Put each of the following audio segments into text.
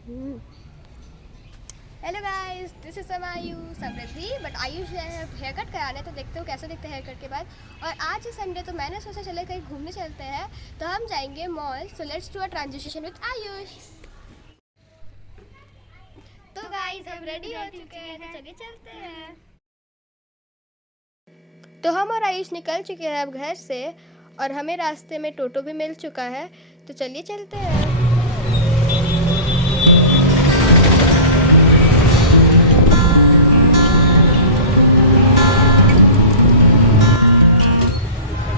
Hello guys, this is Samayu Samriddhi. But Ayush hair cut कराने, तो देखते हो कैसे दिखते हैं हेयर कट के बाद। और आज ही संडे, तो मैंने सोचा चले कहीं घूमने चलते हैं। तो हम जाएंगे mall. So let's do a transition with Ayush. तो गाइस हम रेडी हो चुके हैं, तो चलिए चलते हैं। तो हम और आयुष निकल चुके हैं अब घर से, और हमें रास्ते में टोटो भी मिल चुका है। तो चलिए चलते हैं।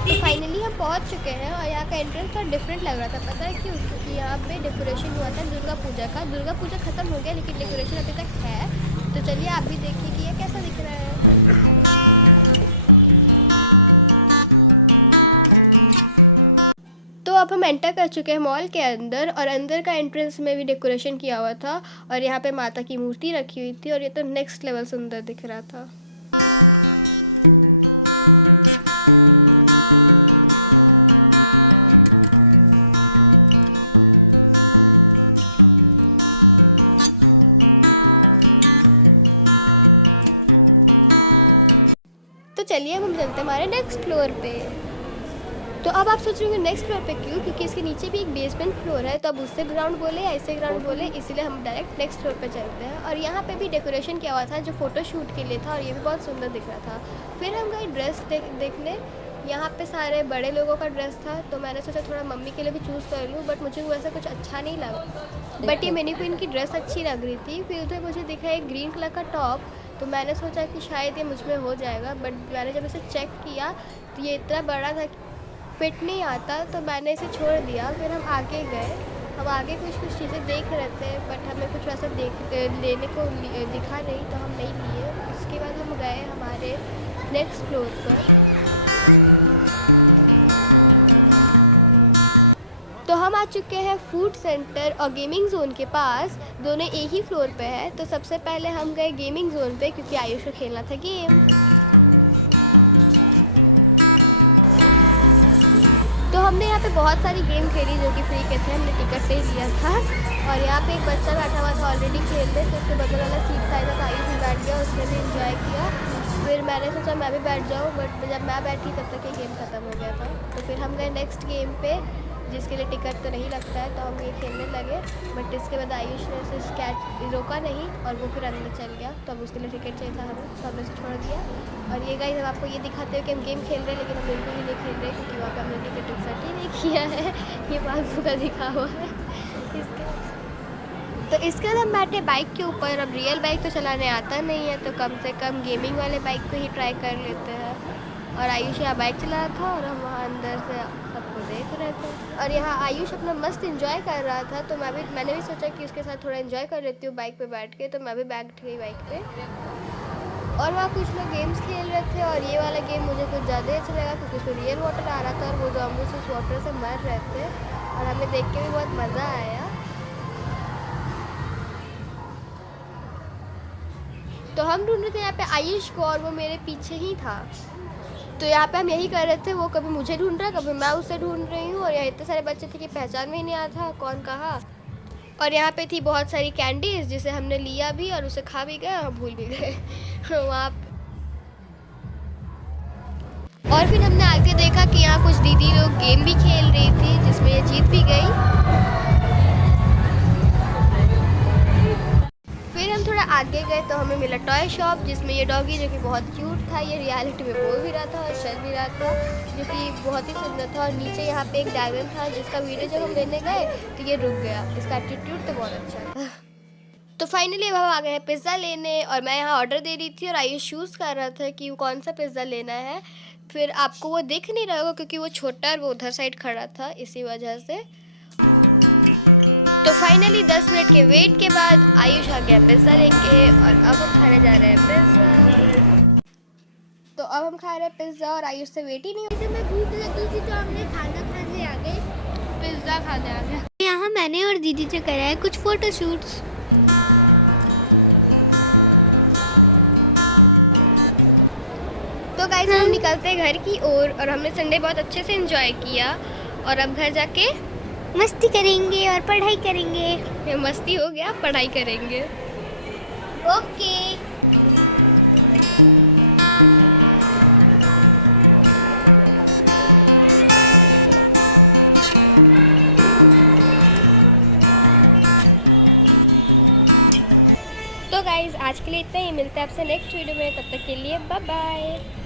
तो फाइनली हम पहुंच चुके हैं, और यहाँ का एंट्रेंस थोड़ा डिफरेंट लग रहा था। पता है क्यों? क्योंकि यहाँ पे डेकोरेशन हुआ था दुर्गा पूजा का। दुर्गा पूजा खत्म हो गया, लेकिन डेकोरेशन अभी तक है। तो चलिए आप भी देखिए कि ये कैसा दिख रहा है। तो अब हम एंटर कर चुके हैं मॉल के अंदर, और अंदर का एंट्रेंस में भी डेकोरेशन किया हुआ था, और यहाँ पे माता की मूर्ति रखी हुई थी, और ये तो नेक्स्ट लेवल सुंदर दिख रहा था। तो चलिए अब हम चलते हैं हमारे नेक्स्ट फ्लोर पे। तो अब आप सोच रहे होंगे नेक्स्ट फ्लोर पे क्यों? क्योंकि इसके नीचे भी एक बेसमेंट फ्लोर है। तो अब उससे ग्राउंड बोले या इससे ग्राउंड बोले, इसीलिए हम डायरेक्ट नेक्स्ट फ्लोर पे चलते हैं। और यहाँ पे भी डेकोरेशन किया हुआ था जो फोटो शूट के लिए था, और ये भी बहुत सुंदर दिख रहा था। फिर हम गए ड्रेस देखने। यहाँ पे सारे बड़े लोगों का ड्रेस था, तो मैंने सोचा थोड़ा मम्मी के लिए भी चूज़ कर लूँ, बट मुझे वो ऐसा कुछ अच्छा नहीं लगा। बट ये मिनी क्वीन की ड्रेस अच्छी लग रही थी। फिर उधर मुझे दिखा एक ग्रीन कलर का टॉप, तो मैंने सोचा कि शायद ये मुझ में हो जाएगा। बट मैंने जब इसे चेक किया तो ये इतना बड़ा था, फिट नहीं आता, तो मैंने इसे छोड़ दिया। फिर हम आगे गए। हम आगे कुछ चीज़ें देख रहे थे, बट हमें कुछ वैसा लेने को दिखा नहीं, तो हम नहीं लिए। उसके बाद हम गए हमारे नेक्स्ट फ्लोर पर। तो हम आ चुके हैं फूड सेंटर और गेमिंग जोन के पास। दोनों एक ही फ्लोर पे है। तो सबसे पहले हम गए गेमिंग जोन पे, क्योंकि आयुष को खेलना था गेम। तो हमने यहाँ पे बहुत सारी गेम खेली जो कि फ्री के थे, हमने टिकट पे लिया था। और यहाँ पे एक बच्चा बैठा हुआ था ऑलरेडी खेलने, तो उसके बगल वाला सीट था, तो आयुष भी बैठ गया, उसने भी इंजॉय किया। फिर मैंने सोचा मैं भी बैठ जाऊँ, बट जब मैं बैठी तब तक ये गेम ख़त्म हो गया था। तो फिर हम गए नेक्स्ट गेम पे, जिसके लिए टिकट तो नहीं लगता है, तो हम ये खेलने लगे। बट इसके बाद आयुष ने उसे स्कैच रोका नहीं, और वो फिर अंदर चल गया। तो अब उसके लिए टिकट चाहिए था हमें, तो हमने उसे छोड़ दिया। और ये गाइस हम आपको ये दिखाते हो कि हम गेम खेल रहे हैं, लेकिन हम बिल्कुल भी नहीं खेल रहे, क्योंकि वहाँ पर हमने टिकट एक्सेप्ट ही नहीं किया है। ये 500 का दिखा हुआ है तो इसके बाद हम बैठे बाइक के ऊपर। अब रियल बाइक तो चलाने आता नहीं है, तो कम से कम गेमिंग वाले बाइक को ही ट्राई कर लेते हैं। और आयुष यहाँ बाइक चला रहा था, और हम वहाँ अंदर से सबको देख रहे थे। और यहाँ आयुष अपना मस्त एंजॉय कर रहा था, तो मैंने भी सोचा कि उसके साथ थोड़ा एंजॉय कर लेती हूँ बाइक पे बैठ के। तो मैं भी बैठ गई बाइक पे, और वहाँ कुछ लोग गेम्स खेल रहे थे। और ये वाला गेम मुझे कुछ ज़्यादा अच्छा लगा, क्योंकि उसमें रियल वाटर आ रहा था, और वो ज़ॉम्बीज़ उस वाटर से मर रहे थे, और हमें देख के भी बहुत मज़ा आया। तो हम ढूंढ रहे थे यहाँ पे आयुष को, और वो मेरे पीछे ही था। तो यहाँ पे हम यही कर रहे थे, वो कभी मुझे ढूंढ रहा है, कभी मैं उसे ढूंढ रही हूँ। और यहाँ इतने सारे बच्चे थे कि पहचान में ही नहीं आता कौन कहाँ। और यहाँ पे थी बहुत सारी कैंडीज, जिसे हमने लिया भी और उसे खा भी गए और भूल भी गए वहाँ। और फिर हमने आगे देखा कि यहाँ कुछ दीदी लोग गेम भी खेल रही थी, जिसमें ये जीत भी गई। फिर हम थोड़ा आगे गए, तो हमें मिला टॉय शॉप, जिसमें ये डॉगी जो कि बहुत क्यूट था, ये रियलिटी में बोल भी रहा था और चल भी रहा था, जो कि बहुत ही सुंदर था। और नीचे यहाँ पे एक ड्रैगन था, जिसका वीडियो जब हम लेने गए तो ये रुक गया। इसका एटीट्यूड तो बहुत अच्छा था। तो फाइनली अब हम आ गए हैं पिज़्ज़ा लेने, और मैं यहाँ ऑर्डर दे रही थी, और आयुष चूज़ कर रहा था कि वो कौन सा पिज़्ज़ा लेना है। फिर आपको वो दिख नहीं रहा होगा, क्योंकि वो छोटा और वो उधर साइड खड़ा था, इसी वजह से। तो फाइनली 10 मिनट के वेट के बाद आयुष आ गया पिज़्ज़ा लेके, और अब हम खाने जा रहे हैं पिज़्ज़ा। तो अब हम खा रहे हैं पिज़्ज़ा, और आयुष से वेट ही नहीं हो। मैं भूख लगी थी, तो हमने खाना खाने आ गए, पिज़्ज़ा खाने आ गए। यहाँ मैंने और दीदी ने करा है कुछ फोटो शूट्स। तो गाइस हम निकलते हैं घर की ओर, और हमने संडे बहुत अच्छे से एंजॉय किया। और अब घर जाके मस्ती करेंगे और पढ़ाई करेंगे। ये मस्ती हो गया, पढ़ाई करेंगे। ओके। तो गाइज आज के लिए इतना ही, मिलते हैं आपसे नेक्स्ट वीडियो में, तब तक के लिए बाय बाय।